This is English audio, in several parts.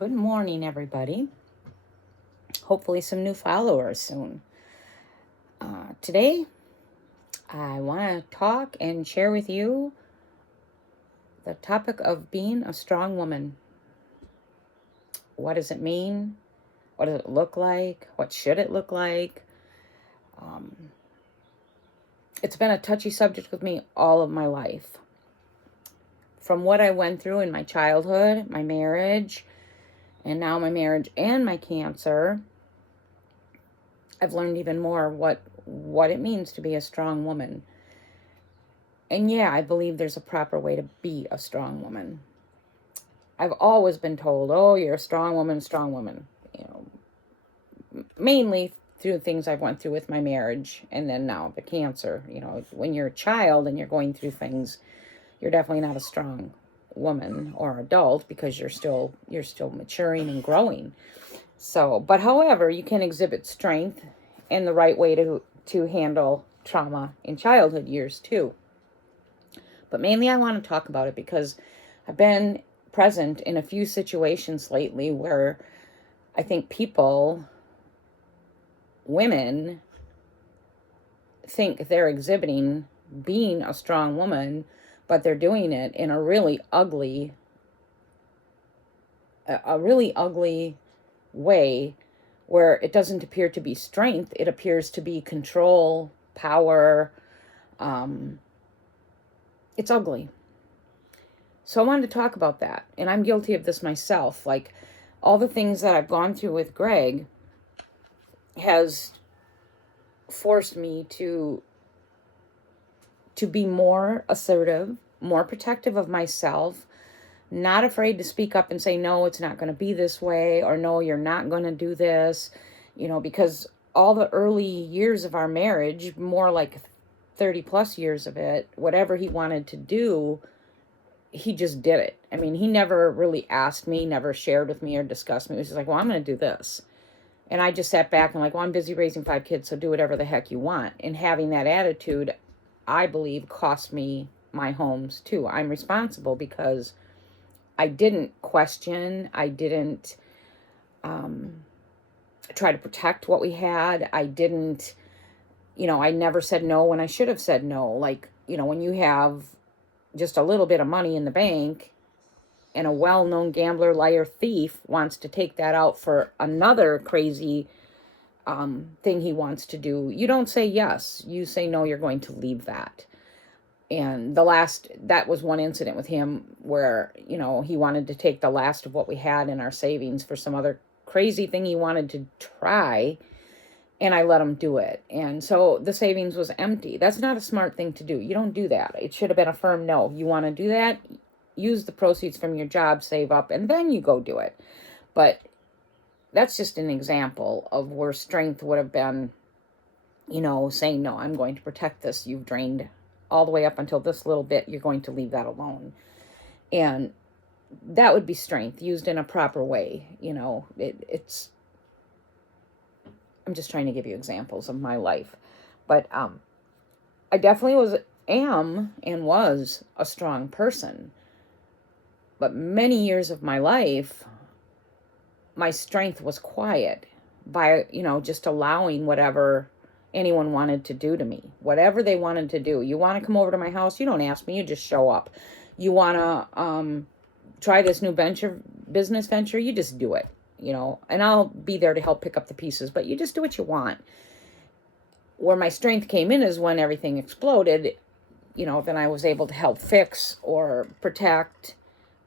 Good morning, everybody. Hopefully, some new followers soon. Today, I want to talk and share with you the topic of being a strong woman. What does it mean? What does it look like? What should it look like? It's been a touchy subject with me all of my life. From what I went through in my childhood, my marriage, and now my marriage and my cancer, I've learned even more what it means to be a strong woman. And yeah, I believe there's a proper way to be a strong woman. I've always been told, oh, you're a strong woman, strong woman. Mainly through things I've went through with my marriage and then now the cancer. When you're a child and you're going through things, you're definitely not a strong woman or adult because you're still maturing and growing. But however, you can exhibit strength and the right way to handle trauma in childhood years too. But mainly I want to talk about it because I've been present in a few situations lately where I think women, think they're exhibiting being a strong woman, but they're doing it in a really ugly way where it doesn't appear to be strength. It appears to be control, power. It's ugly. So I wanted to talk about that. And I'm guilty of this myself. Like, all the things that I've gone through with Greg has forced me to be more assertive, more protective of myself, not afraid to speak up and say, no, it's not going to be this way, or no, you're not going to do this, because all the early years of our marriage, more like 30 plus years of it, whatever he wanted to do, he just did it. I mean, he never really asked me, never shared with me or discussed me. He was just like, well, I'm going to do this. And I just sat back and like, well, I'm busy raising 5 kids, so do whatever the heck you want. And having that attitude, I believe, cost me my homes too. I'm responsible because I didn't question. I didn't try to protect what we had. I didn't, I never said no when I should have said no. Like, when you have just a little bit of money in the bank and a well-known gambler, liar, thief wants to take that out for another crazy thing he wants to do, you don't say yes. You say no, you're going to leave that. And that was one incident with him where, he wanted to take the last of what we had in our savings for some other crazy thing he wanted to try. And I let him do it. And so the savings was empty. That's not a smart thing to do. You don't do that. It should have been a firm no. You want to do that? Use the proceeds from your job, save up, and then you go do it. But that's just an example of where strength would have been, saying, no, I'm going to protect this. You've drained all the way up until this little bit. You're going to leave that alone. And that would be strength used in a proper way. It's I'm just trying to give you examples of my life. But I definitely am and was a strong person. But many years of my life, my strength was quiet by, just allowing whatever anyone wanted to do to me. Whatever they wanted to do. You want to come over to my house? You don't ask me. You just show up. You want to try this new business venture? You just do it. And I'll be there to help pick up the pieces, but you just do what you want. Where my strength came in is when everything exploded, then I was able to help fix or protect,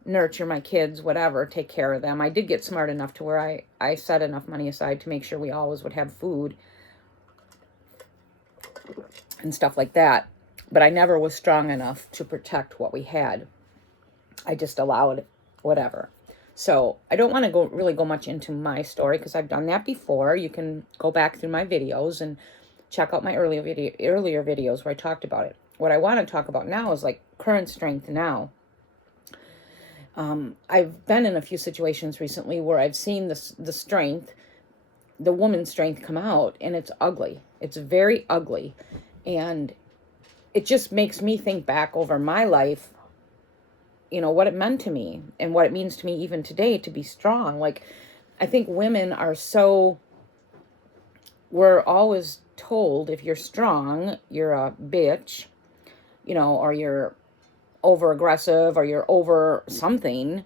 nurture my kids, whatever, take care of them. I did get smart enough to where I set enough money aside to make sure we always would have food and stuff like that. But I never was strong enough to protect what we had. I just allowed whatever. So I don't want to really go much into my story because I've done that before. You can go back through my videos and check out my earlier videos where I talked about it. What I want to talk about now is like current strength now. I've been in a few situations recently where I've seen the strength, the woman's strength come out, and it's ugly. It's very ugly. And it just makes me think back over my life, what it meant to me and what it means to me even today to be strong. Like, I think women are so, we're always told if you're strong, you're a bitch, or you're over aggressive or you're over something,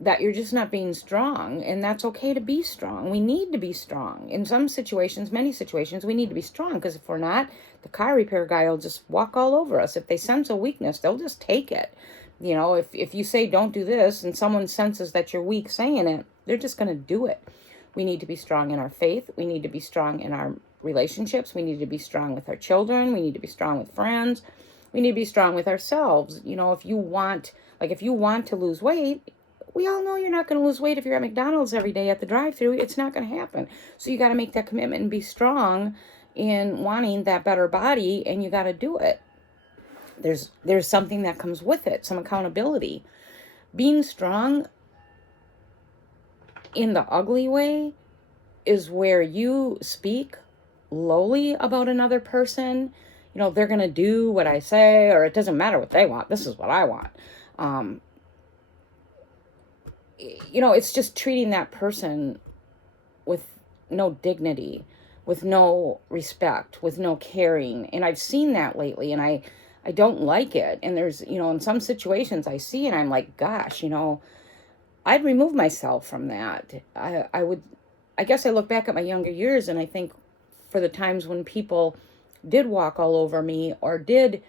that you're just not being strong. And that's okay to be strong. We need to be strong. In some situations, many situations, we need to be strong, because if we're not, the car repair guy will just walk all over us. If they sense a weakness, they'll just take it. If you say don't do this and someone senses that you're weak saying it, they're just going to do it. We need to be strong in our faith. We need to be strong in our relationships. We need to be strong with our children. We need to be strong with friends. We need to be strong with ourselves. If you want to lose weight, we all know you're not going to lose weight if you're at McDonald's every day at the drive-thru. It's not going to happen. So you got to make that commitment and be strong in wanting that better body, and you got to do it. There's something that comes with it, some accountability. Being strong in the ugly way is where you speak lowly about another person. They're going to do what I say, or it doesn't matter what they want. This is what I want. It's just treating that person with no dignity, with no respect, with no caring. And I've seen that lately, and I don't like it. And there's, in some situations I see and I'm like, gosh, I'd remove myself from that. I guess I look back at my younger years and I think for the times when people did walk all over me or did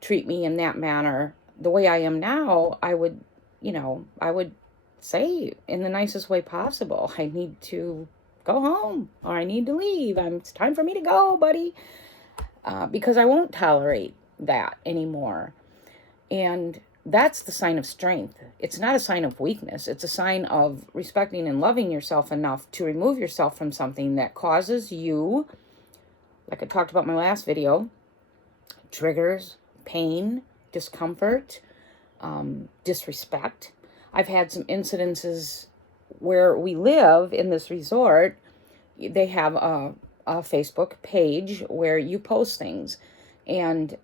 treat me in that manner, the way I am now, I would say in the nicest way possible, I need to go home, or I need to leave. It's time for me to go, buddy. Because I won't tolerate that anymore. And that's the sign of strength. It's not a sign of weakness. It's a sign of respecting and loving yourself enough to remove yourself from something that causes you, like I talked about in my last video, triggers, pain, discomfort, disrespect. I've had some incidences where we live in this resort. They have a Facebook page where you post things, and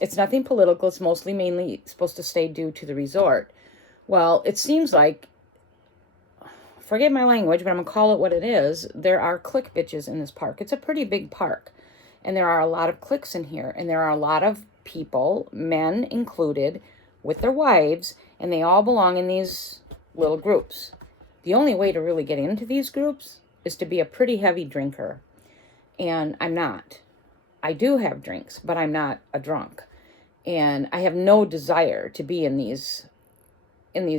it's nothing political. It's mainly supposed to stay due to the resort. Well, it seems like, forget my language, but I'm going to call it what it is. There are clique bitches in this park. It's a pretty big park, and there are a lot of cliques in here, and there are a lot of people, men included, with their wives, and they all belong in these little groups. The only way to really get into these groups is to be a pretty heavy drinker, and I'm not. I do have drinks, but I'm not a drunk, and I have no desire to be in these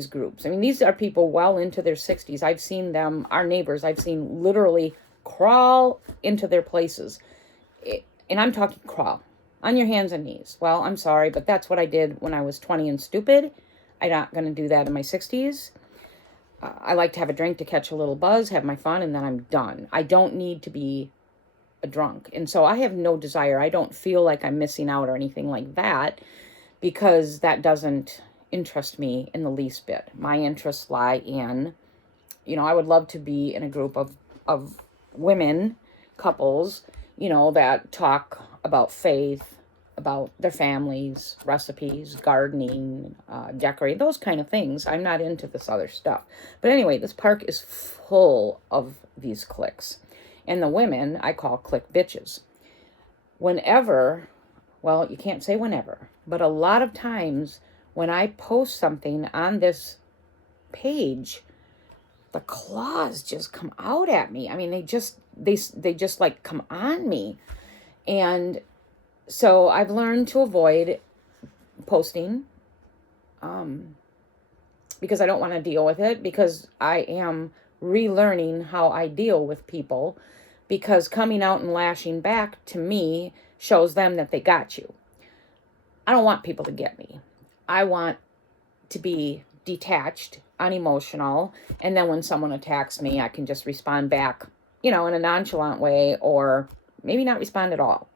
groups. I mean, these are people well into their 60s. I've seen them, our neighbors, I've seen literally crawl into their places. And I'm talking crawl on your hands and knees. Well, I'm sorry, but that's what I did when I was 20 and stupid. I'm not going to do that in my 60s. I like to have a drink to catch a little buzz, have my fun, and then I'm done. I don't need to be a drunk. And so I have no desire. I don't feel like I'm missing out or anything like that, because that doesn't interest me in the least bit. My interests lie in, I would love to be in a group of women, couples, that talk about faith, about their families, recipes, gardening, decorating, those kind of things. I'm not into this other stuff. But anyway, this park is full of these cliques. And the women I call clique bitches. Whenever, well, you can't say whenever, but a lot of times when I post something on this page, the claws just come out at me. I mean, they just like come on me. And so I've learned to avoid posting, because I don't want to deal with it, because I am relearning how I deal with people, because coming out and lashing back to me shows them that they got you. I don't want people to get me. I want to be detached, unemotional, and then when someone attacks me, I can just respond back, in a nonchalant way, or maybe not respond at all,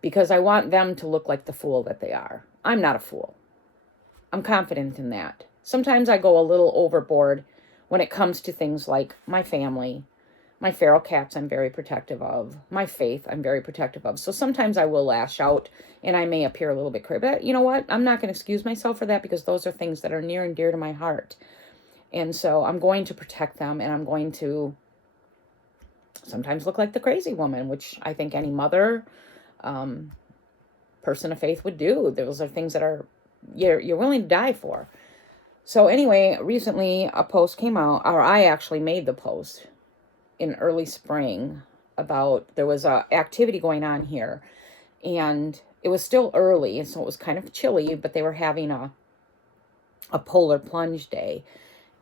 because I want them to look like the fool that they are. I'm not a fool. I'm confident in that. Sometimes I go a little overboard when it comes to things like my family, My feral cats, I'm very protective of. My faith, I'm very protective of. So sometimes I will lash out and I may appear a little bit crazy. But you know what? I'm not going to excuse myself for that because those are things that are near and dear to my heart. And so I'm going to protect them, and I'm going to sometimes look like the crazy woman, which I think any mother, person of faith would do. Those are things that are you're willing to die for. So anyway, recently a post came out, or I actually made the post in early spring about there was a activity going on here, and it was still early, and so it was kind of chilly, but they were having a polar plunge day.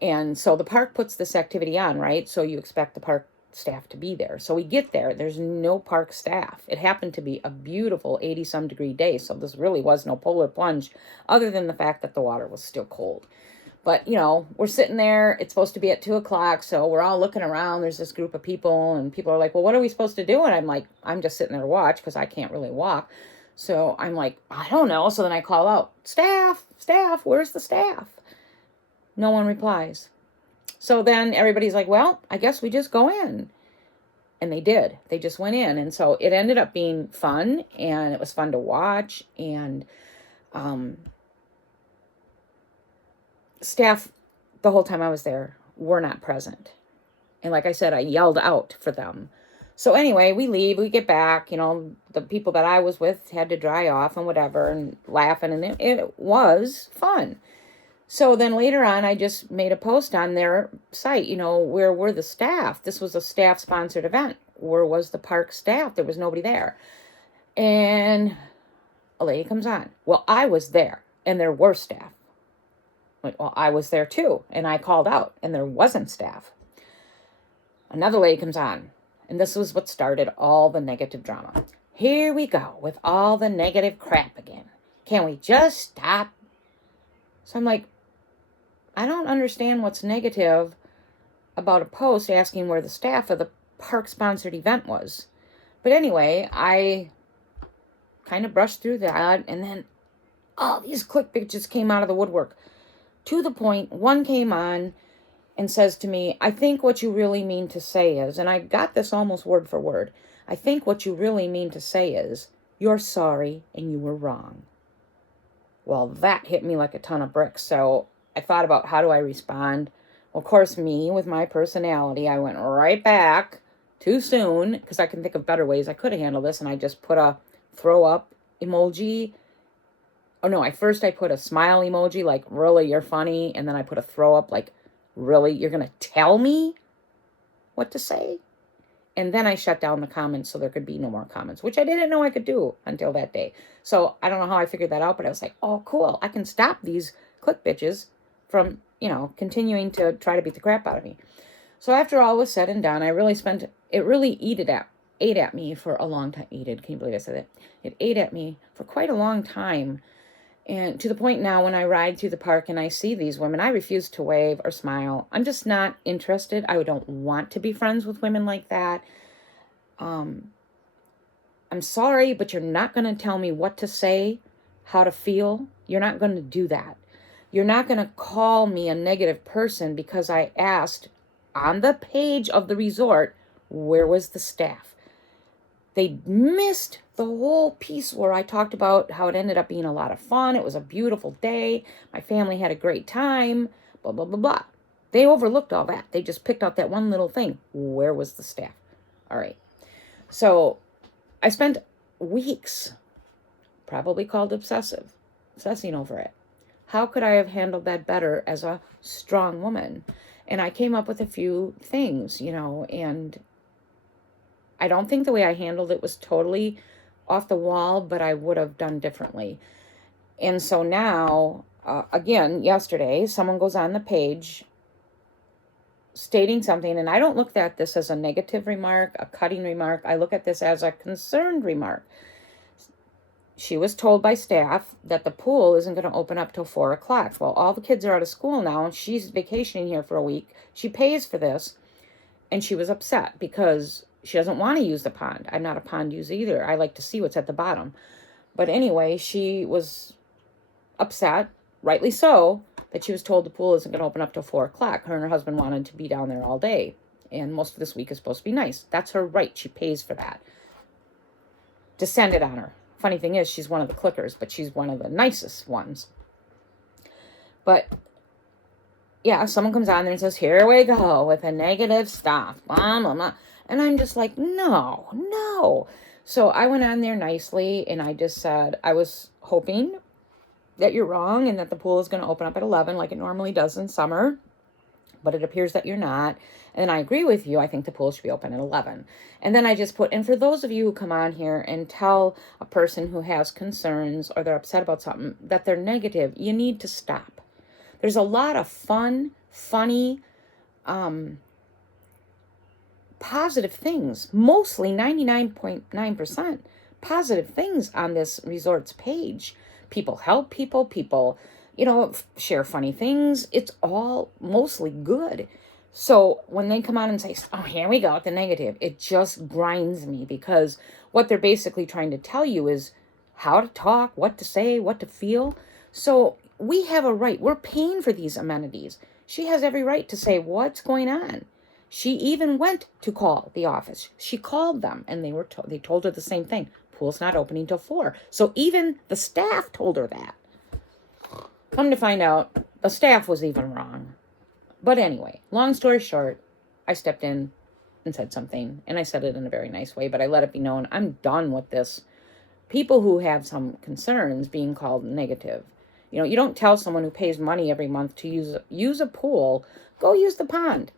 And so the park puts this activity on, right? So you expect the park staff to be there. So we get there, there's no park staff. It happened to be a beautiful 80 some degree day, so this really was no polar plunge other than the fact that the water was still cold. But, you know, we're sitting there. It's supposed to be at 2:00. So we're all looking around. There's this group of people, and people are like, well, what are we supposed to do? And I'm like, I'm just sitting there to watch because I can't really walk. So I'm like, I don't know. So then I call out, staff, where's the staff? No one replies. So then everybody's like, well, I guess we just go in. And they did. They just went in. And so it ended up being fun, and it was fun to watch. And, staff, the whole time I was there, were not present. And like I said, I yelled out for them. So anyway, we leave, we get back, you know, the people that I was with had to dry off and whatever and laughing, and it was fun. So then later on, I just made a post on their site, you know, where were the staff? This was a staff-sponsored event. Where was the park staff? There was nobody there. And a lady comes on. Well, I was there, and there were staff. Like, well, I was there too, and I called out, and there wasn't staff. Another lady comes on, and this was what started all the negative drama. Here we go with all the negative crap again. Can we just stop? So I'm like, I don't understand what's negative about a post asking where the staff of the park-sponsored event was. But anyway, I kind of brushed through that, and then all these clickbait just came out of the woodwork. To the point, one came on and says to me, I think what you really mean to say is, and I got this almost word for word, I think what you really mean to say is, you're sorry and you were wrong. Well, that hit me like a ton of bricks. So I thought about, how do I respond? Well, of course, me, with my personality, I went right back too soon, because I can think of better ways I could have handled this, and I just put a throw up emoji. Oh no, I put a smile emoji, like, really, you're funny. And then I put a throw up, like, really, you're going to tell me what to say? And then I shut down the comments so there could be no more comments, which I didn't know I could do until that day. So I don't know how I figured that out, but I was like, oh, cool. I can stop these click bitches from, you know, continuing to try to beat the crap out of me. So after all was said and done, it really ate at me for a long time. Can you believe I said that? It ate at me for quite a long time. And to the point now, when I ride through the park and I see these women, I refuse to wave or smile. I'm just not interested. I don't want to be friends with women like that. I'm sorry, but you're not going to tell me what to say, how to feel. You're not going to do that. You're not going to call me a negative person because I asked on the page of the resort, where was the staff? They missed the whole piece where I talked about how it ended up being a lot of fun. It was a beautiful day. My family had a great time, blah, blah, blah, blah. They overlooked all that. They just picked out that one little thing. Where was the staff? All right. So I spent weeks, probably called obsessing over it. How could I have handled that better as a strong woman? And I came up with a few things, you know, and I don't think the way I handled it was totally off the wall, but I would have done differently. And so now, again, yesterday, someone goes on the page stating something, and I don't look at this as a negative remark, a cutting remark. I look at this as a concerned remark. She was told by staff that the pool isn't going to open up till 4:00. Well, all the kids are out of school now, and she's vacationing here for a week. She pays for this, and she was upset because she doesn't want to use the pond. I'm not a pond user either. I like to see what's at the bottom. But anyway, she was upset, rightly so, that she was told the pool isn't going to open up till 4:00. Her and her husband wanted to be down there all day. And most of this week is supposed to be nice. That's her right. She pays for that. Descend it on her. Funny thing is, she's one of the clickers, but she's one of the nicest ones. But yeah, someone comes on there and says, here we go with the negative stuff. Blah, blah, blah. And I'm just like, no. So I went on there nicely and I just said, I was hoping that you're wrong and that the pool is going to open up at 11 like it normally does in summer. But it appears that you're not. And I agree with you. I think the pool should be open at 11. And then I just put, and for those of you who come on here and tell a person who has concerns or they're upset about something that they're negative, you need to stop. There's a lot of funny, positive things, mostly 99.9% positive things on this resort's page. People help people, share funny things. It's all mostly good. So when they come on and say, oh, here we go with the negative, it just grinds me, because what they're basically trying to tell you is how to talk, what to say, what to feel. So we have a right. We're paying for these amenities. She has every right to say what's going on. She even went to call the office. She called them and they told her the same thing. Pool's not opening till 4. So even the staff told her that. Come to find out, the staff was even wrong. But anyway, long story short, I stepped in and said something, and I said it in a very nice way, but I let it be known I'm done with this. People who have some concerns being called negative. You don't tell someone who pays money every month to use a pool, go use the pond.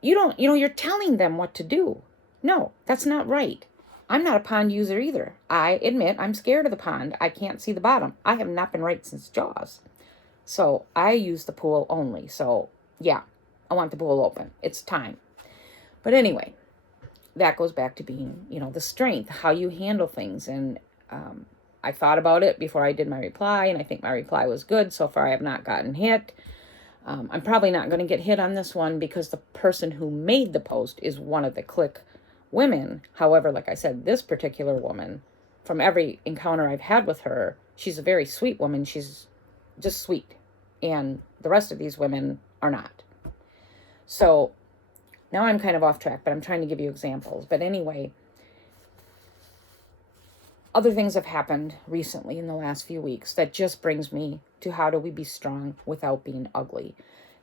You're telling them what to do. No, that's not right. I'm not a pond user either. I admit I'm scared of the pond. I can't see the bottom. I have not been right since Jaws. So I use the pool only. So yeah, I want the pool open. It's time. But anyway, that goes back to being, the strength, how you handle things. And I thought about it before I did my reply, and I think my reply was good. So far, I have not gotten hit. I'm probably not going to get hit on this one because the person who made the post is one of the Click women. However, like I said, this particular woman, from every encounter I've had with her, she's a very sweet woman. She's just sweet. And the rest of these women are not. So now I'm kind of off track, but I'm trying to give you examples. But anyway, other things have happened recently in the last few weeks that just brings me to how do we be strong without being ugly.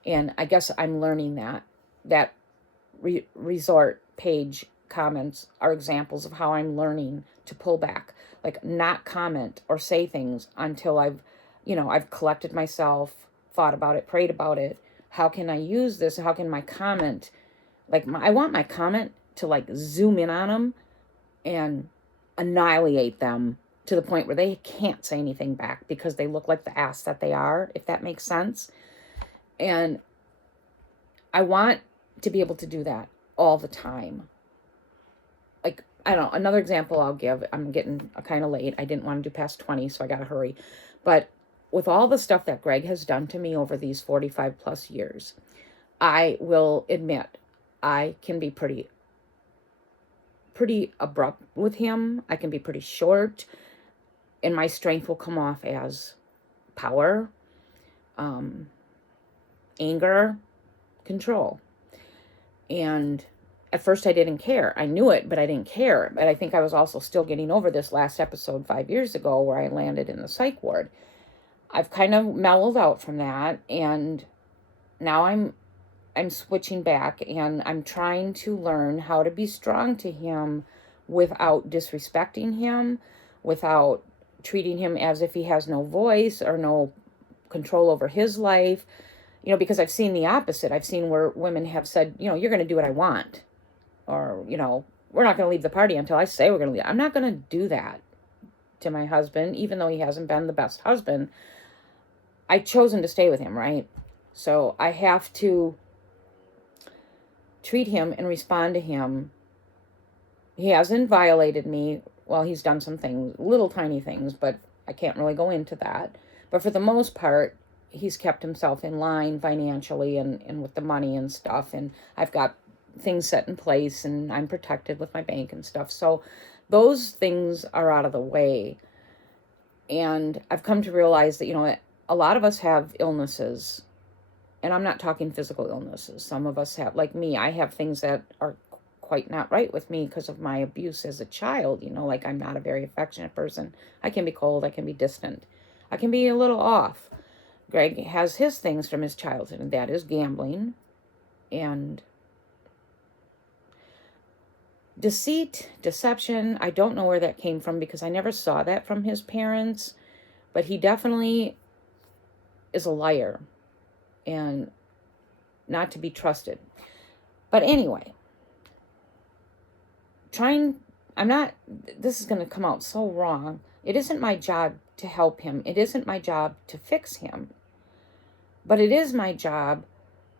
And I guess I'm learning that resort page comments are examples of how I'm learning to pull back, like not comment or say things until I've collected myself, thought about it, prayed about it. How can I use this? How can my comment, I want my comment to zoom in on them and annihilate them to the point where they can't say anything back because they look like the ass that they are, if that makes sense. And I want to be able to do that all the time. I don't know, another example I'll give, I'm getting kind of late. I didn't want to do past 20, so I got to hurry. But with all the stuff that Greg has done to me over these 45 plus years, I will admit I can be pretty abrupt with him. I can be pretty short, and my strength will come off as power, anger, control. And at first I didn't care. I knew it, but I didn't care. But I think I was also still getting over this last episode 5 years ago where I landed in the psych ward. I've kind of mellowed out from that, and now I'm switching back, and I'm trying to learn how to be strong to him without disrespecting him, without treating him as if he has no voice or no control over his life. Because I've seen the opposite. I've seen where women have said, you're going to do what I want. Or, we're not going to leave the party until I say we're going to leave. I'm not going to do that to my husband, even though he hasn't been the best husband. I've chosen to stay with him, right? So I have to treat him and respond to him. He hasn't violated me. Well, he's done some things, little tiny things, but I can't really go into that. But for the most part, he's kept himself in line financially and with the money and stuff. And I've got things set in place and I'm protected with my bank and stuff. So those things are out of the way. And I've come to realize that, a lot of us have illnesses And I'm not talking physical illnesses. Some of us have, like me, I have things that are quite not right with me because of my abuse as a child. Like I'm not a very affectionate person. I can be cold. I can be distant. I can be a little off. Greg has his things from his childhood, and that is gambling and deceit, deception. I don't know where that came from because I never saw that from his parents, but he definitely is a liar and not to be trusted. But anyway, this is going to come out so wrong. It isn't my job to help him. It isn't my job to fix him. But it is my job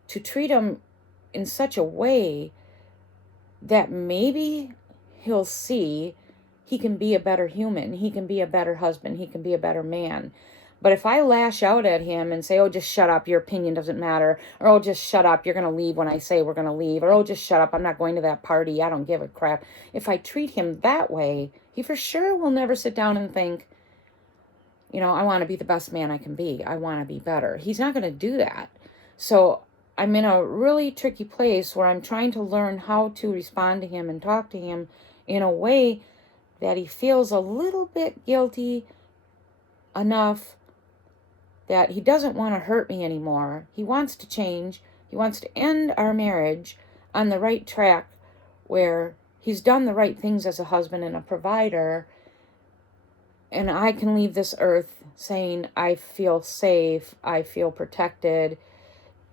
to treat him in such a way that maybe he'll see he can be a better human. He can be a better husband. He can be a better man. But if I lash out at him and say, oh, just shut up, your opinion doesn't matter, or oh, just shut up, you're going to leave when I say we're going to leave, or oh, just shut up, I'm not going to that party, I don't give a crap. If I treat him that way, he for sure will never sit down and think, I want to be the best man I can be. I want to be better. He's not going to do that. So I'm in a really tricky place where I'm trying to learn how to respond to him and talk to him in a way that he feels a little bit guilty enough that he doesn't want to hurt me anymore. He wants to change. He wants to end our marriage on the right track where he's done the right things as a husband and a provider, and I can leave this earth saying I feel safe, I feel protected,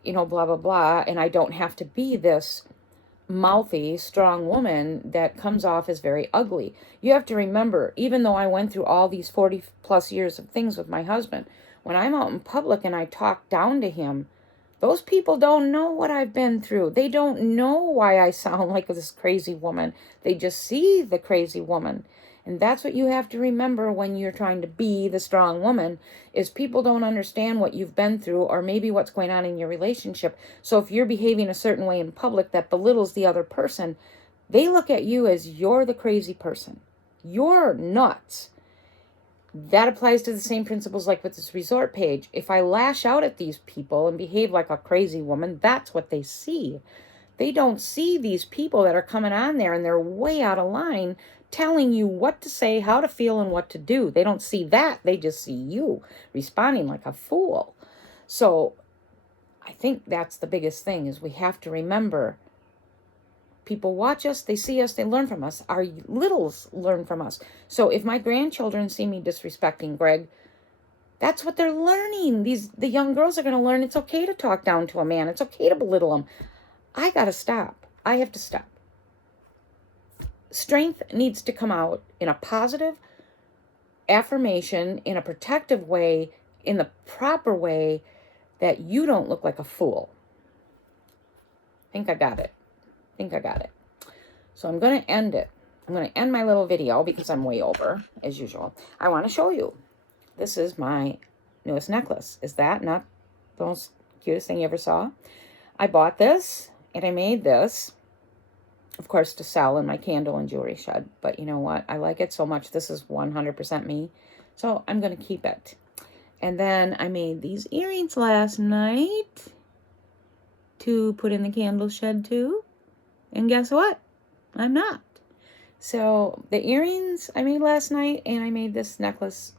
blah, blah, blah, and I don't have to be this mouthy, strong woman that comes off as very ugly. You have to remember, even though I went through all these 40 plus years of things with my husband, when I'm out in public and I talk down to him, those people don't know what I've been through. They don't know why I sound like this crazy woman. They just see the crazy woman. And that's what you have to remember when you're trying to be the strong woman, is people don't understand what you've been through or maybe what's going on in your relationship. So if you're behaving a certain way in public that belittles the other person, they look at you as you're the crazy person. You're nuts. That applies to the same principles like with this resort page. If I lash out at these people and behave like a crazy woman, that's what they see. They don't see these people that are coming on there and they're way out of line telling you what to say, how to feel, and what to do. They don't see that. They just see you responding like a fool. So I think that's the biggest thing, is we have to remember people watch us, they see us, they learn from us. Our littles learn from us. So if my grandchildren see me disrespecting Greg, that's what they're learning. The young girls are going to learn it's okay to talk down to a man. It's okay to belittle him. I got to stop. I have to stop. Strength needs to come out in a positive affirmation, in a protective way, in the proper way, that you don't look like a fool. I think I got it. So I'm going to end it. I'm going to end my little video because I'm way over, as usual. I want to show you. This is my newest necklace. Is that not the most cutest thing you ever saw? I bought this and I made this, of course, to sell in my candle and jewelry shed. But you know what? I like it so much. This is 100% me. So I'm going to keep it. And then I made these earrings last night to put in the candle shed too. And guess what? I'm not. So the earrings I made last night, and I made this necklace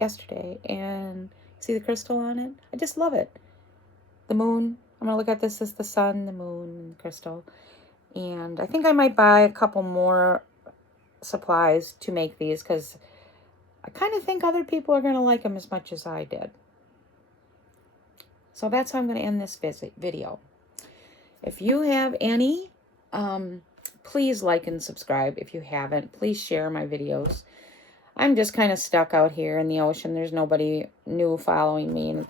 yesterday. And see the crystal on it? I just love it. The moon. I'm going to look at this as the sun, the moon, and the crystal. And I think I might buy a couple more supplies to make these, because I kind of think other people are going to like them as much as I did. So that's how I'm going to end this video. If you have any, please like and subscribe. If you haven't, please share my videos. I'm just kind of stuck out here in the ocean. There's nobody new following me, and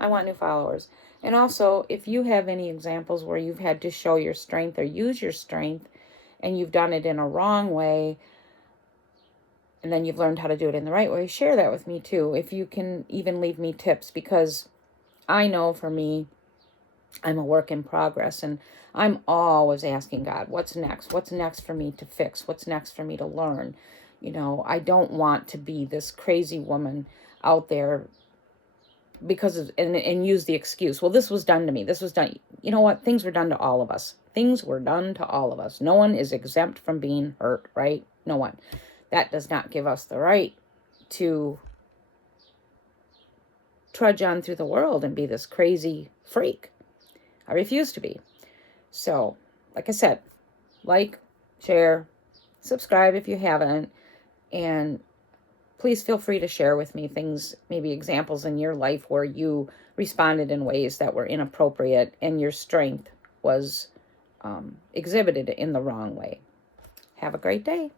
I want new followers. And also, if you have any examples where you've had to show your strength or use your strength and you've done it in a wrong way, and then you've learned how to do it in the right way, share that with me too. If you can even leave me tips, because I know for me, I'm a work in progress, and I'm always asking God, what's next? What's next for me to fix? What's next for me to learn? I don't want to be this crazy woman out there because of, and use the excuse, well, this was done to me. This was done. You know what? Things were done to all of us. Things were done to all of us. No one is exempt from being hurt, right? No one. That does not give us the right to trudge on through the world and be this crazy freak. I refuse to be. So, like I said, like, share, subscribe if you haven't, and please feel free to share with me things, maybe examples in your life where you responded in ways that were inappropriate and your strength was exhibited in the wrong way. Have a great day.